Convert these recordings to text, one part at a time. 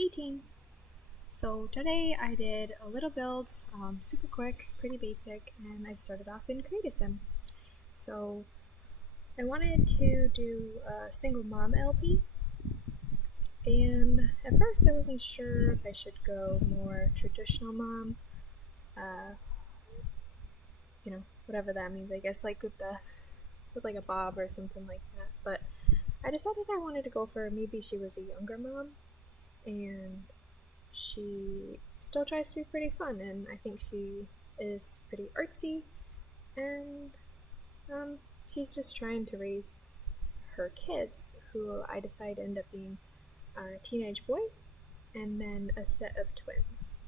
18. So today I did a little build, super quick, pretty basic, and I started off in CreateASim. So I wanted to do a single mom LP, and at first I wasn't sure if I should go more traditional mom, whatever that means, I guess, like with like a bob or something like that. But I decided I wanted to go for maybe she was a younger mom, and she still tries to be pretty fun, and I think she is pretty artsy, and she's just trying to raise her kids, who I decided end up being a teenage boy, and then a set of twins,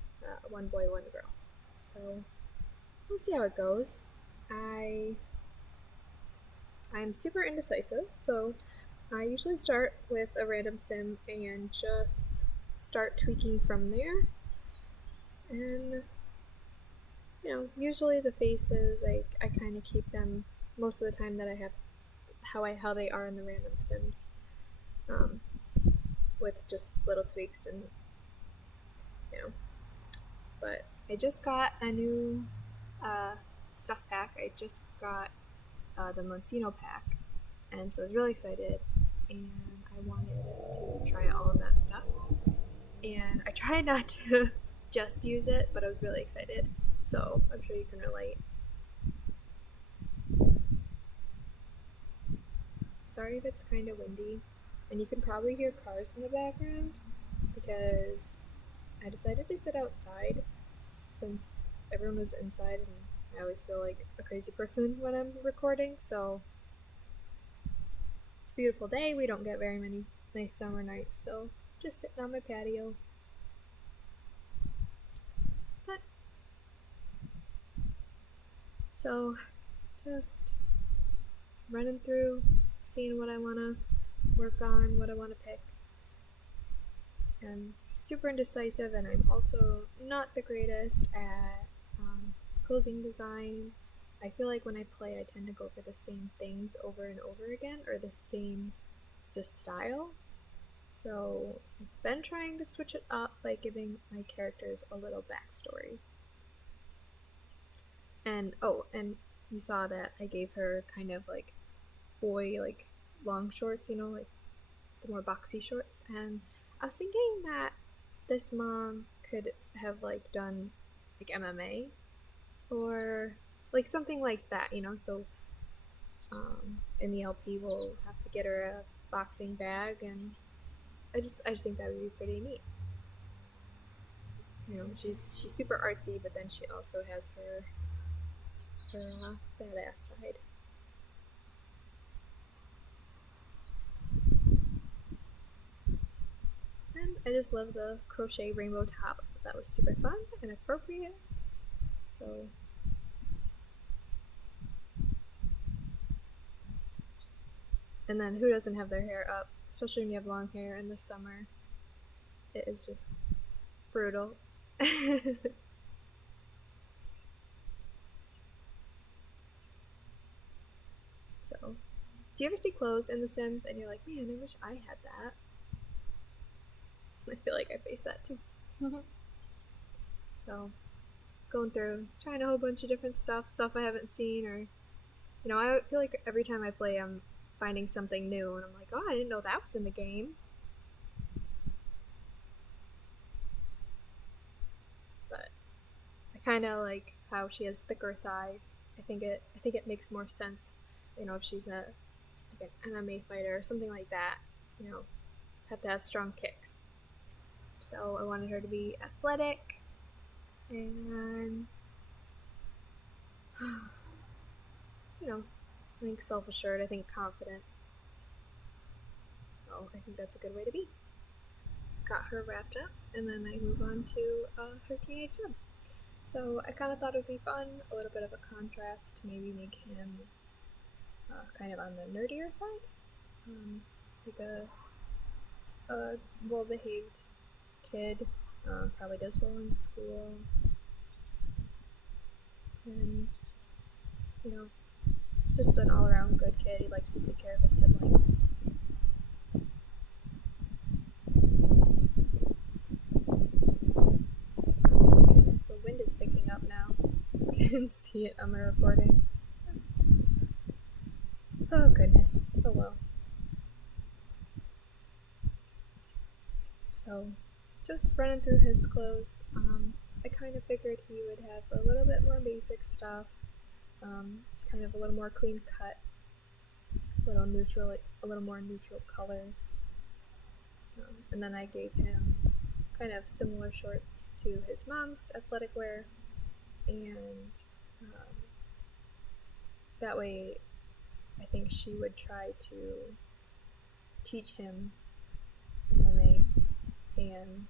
one boy, one girl. So we'll see how it goes. I'm super indecisive, so I usually start with a random sim and just start tweaking from there. And usually the faces, I kind of keep them most of the time that I have how they are in the random sims, with just little tweaks and But I just got a new stuff pack. I just got the Monsino pack, and so I was really excited, and I wanted to try all of that stuff. And I tried not to just use it, but I was really excited, so I'm sure you can relate. Sorry if it's kind of windy, and you can probably hear cars in the background, because I decided to sit outside since everyone was inside, and I always feel like a crazy person when I'm recording, so it's a beautiful day. We don't get very many nice summer nights, so just sitting on my patio. But so just running through, seeing what I want to work on, what I want to pick. And super indecisive, and I'm also not the greatest at clothing design. I feel like when I play, I tend to go for the same things over and over again, or the same style. So I've been trying to switch it up by giving my characters a little backstory. And you saw that I gave her kind of like boy, like long shorts, like the more boxy shorts. And I was thinking that this mom could have like done like MMA or like something like that, so in the LP we'll have to get her a boxing bag, and I just think that would be pretty neat. She's super artsy, but then she also has her badass side. And I just love the crochet rainbow top. That was super fun and appropriate. So and then who doesn't have their hair up, especially when you have long hair in the summer? It is just brutal. So, do you ever see clothes in The Sims and you're like, man, I wish I had that? I feel like I face that too. So, going through, trying a whole bunch of different stuff I haven't seen, or I feel like every time I play I'm finding something new, and I'm like, oh, I didn't know that was in the game. But I kind of like how she has thicker thighs. I think it makes more sense, if she's like an MMA fighter or something like that. Have to have strong kicks. So I wanted her to be athletic, and I think self-assured, I think confident. So I think that's a good way to be. Got her wrapped up, and then I move on to her teenage son. So I kind of thought it would be fun, a little bit of a contrast, to maybe make him kind of on the nerdier side, like a well-behaved kid, probably does well in school, and just an all-around good kid. He likes to take care of his siblings. didn't see it on my recording. Oh goodness. Oh well. So, just running through his clothes, I kind of figured he would have a little bit more basic stuff, kind of a little more clean cut, a little more neutral colors. And then I gave him kind of similar shorts to his mom's athletic wear, and that way I think she would try to teach him MMA, and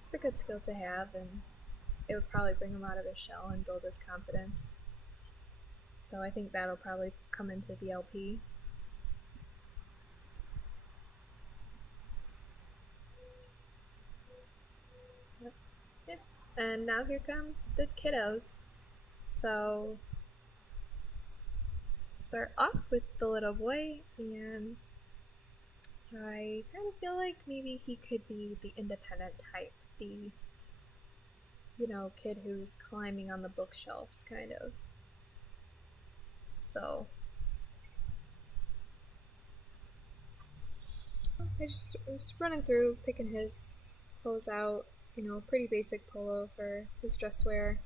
it's a good skill to have, and it would probably bring him out of his shell and build his confidence. So I think that'll probably come into the LP. Yeah. And now here come the kiddos. So start off with the little boy, and I kind of feel like maybe he could be the independent type, the kid who's climbing on the bookshelves, kind of. So I'm just running through, picking his clothes out. Pretty basic polo for his dress wear.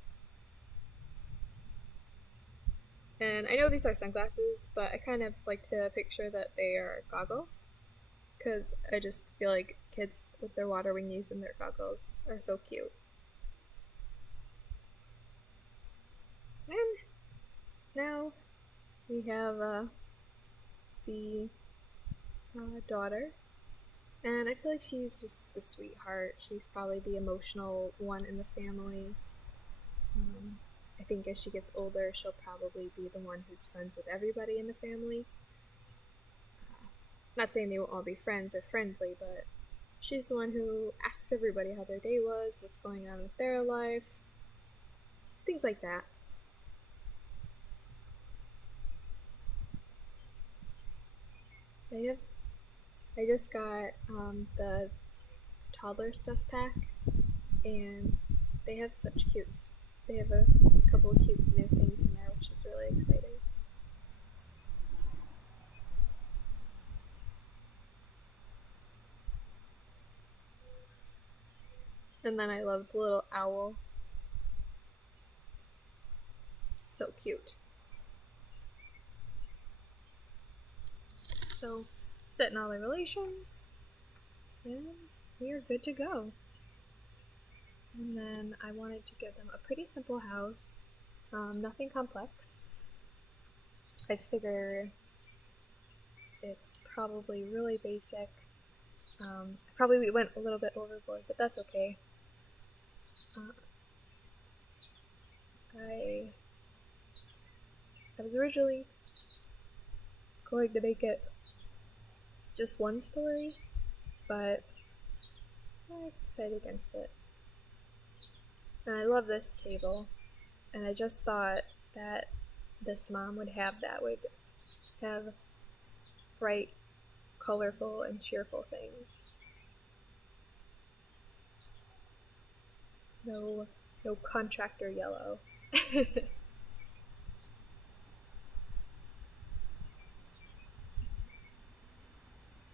And I know these are sunglasses, but I kind of like to picture that they are goggles, because I just feel like kids with their water wingies and their goggles are so cute. And now we have the daughter, and I feel like she's just the sweetheart. She's probably the emotional one in the family. I think as she gets older, she'll probably be the one who's friends with everybody in the family. Not saying they won't all be friends or friendly, but she's the one who asks everybody how their day was, what's going on with their life, things like that. I just got the toddler stuff pack, and they have a couple of cute new things in there, which is really exciting. And then I love the little owl. It's so cute. So, setting all the relations, and we are good to go. And then I wanted to give them a pretty simple house, nothing complex. I figure it's probably really basic. Probably we went a little bit overboard, but that's okay. I was originally going to make it just one story, but I decided against it. And I love this table, and I just thought that this mom would have bright, colorful, and cheerful things. No contractor yellow.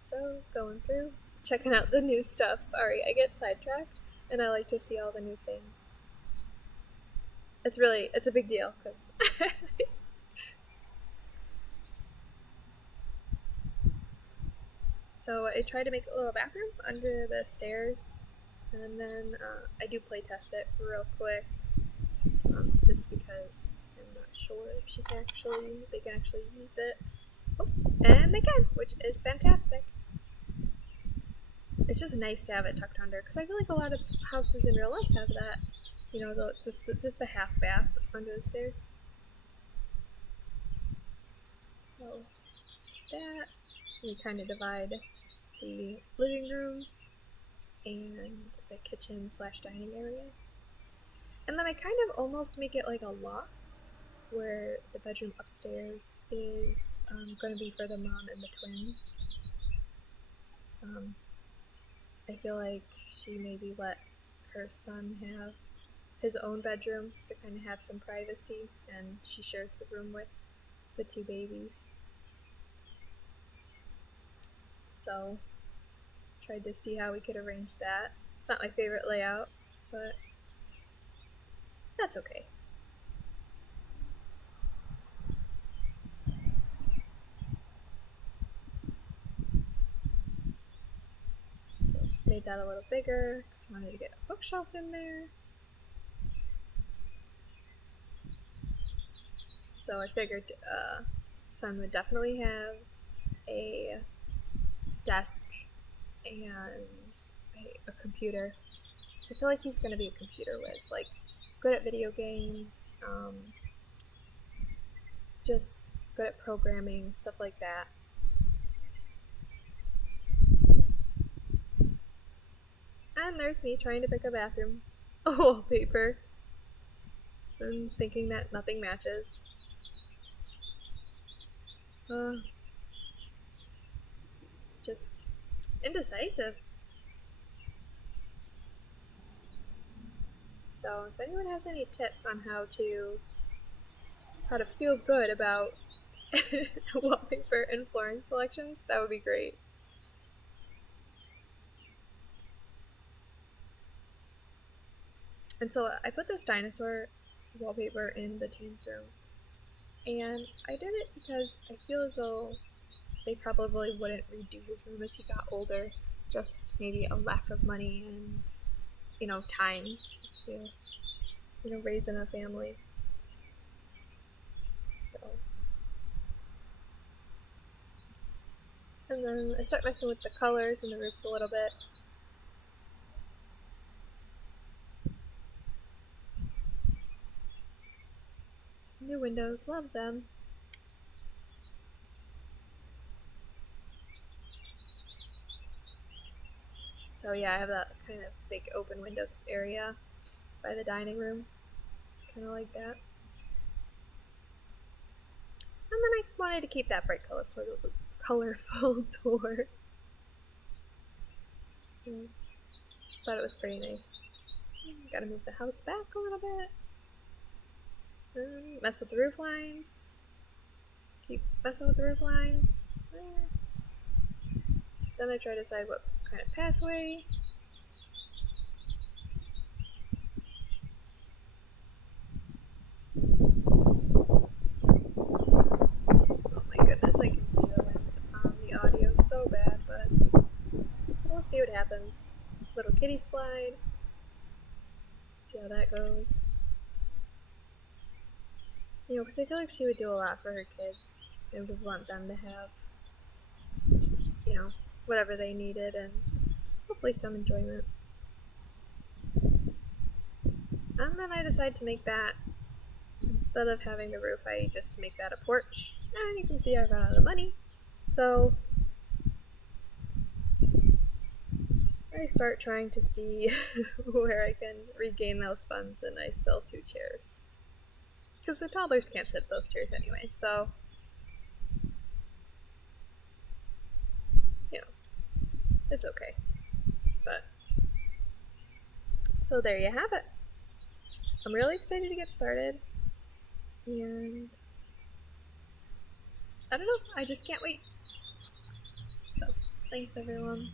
So, going through, checking out the new stuff. Sorry, I get sidetracked, and I like to see all the new things. It's a big deal, because So I tried to make a little bathroom under the stairs, and then I do play test it real quick, just because I'm not sure if they can actually use it. Oh, and they can, which is fantastic. It's just nice to have it tucked under, because I feel like a lot of houses in real life have that, just the half bath under the stairs. So that, we kind of divide the living room and the kitchen / dining area. And then I kind of almost make it like a loft, where the bedroom upstairs is going to be for the mom and the twins. I feel like she maybe let her son have his own bedroom to kind of have some privacy, and she shares the room with the two babies. So tried to see how we could arrange that. It's not my favorite layout, but that's okay. So made that a little bigger because I wanted to get a bookshelf in there. So I figured son would definitely have a desk and a computer. So I feel like he's going to be a computer whiz, like good at video games, just good at programming, stuff like that. And there's me trying to pick a bathroom wallpaper and thinking that nothing matches. Just indecisive. So if anyone has any tips on how to feel good about wallpaper and flooring selections, that would be great. And so I put this dinosaur wallpaper in the team's room, and I did it because I feel as though they probably wouldn't redo his room as he got older. Just maybe a lack of money and, time to, raising a family. So, and then I start messing with the colors and the roofs a little bit. New windows, love them. So yeah, I have that kind of big open windows area by the dining room. Kind of like that. And then I wanted to keep that bright colorful door. Thought it was pretty nice. Gotta move the house back a little bit. Mess with the roof lines. Keep messing with the roof lines. Then I try to decide what kind of pathway. Oh my goodness, I can see the wind on the audio so bad, but we'll see what happens. Little kitty slide. See how that goes. Because I feel like she would do a lot for her kids. I would want them to have, whatever they needed and hopefully some enjoyment. And then I decided to make that, instead of having the roof, I just make that a porch. And you can see I ran out of money. So I start trying to see where I can regain those funds, and I sell 2 chairs. Because the toddlers can't sit those chairs anyway, so it's okay. But so there you have it. I'm really excited to get started, and I don't know, I just can't wait. So thanks everyone.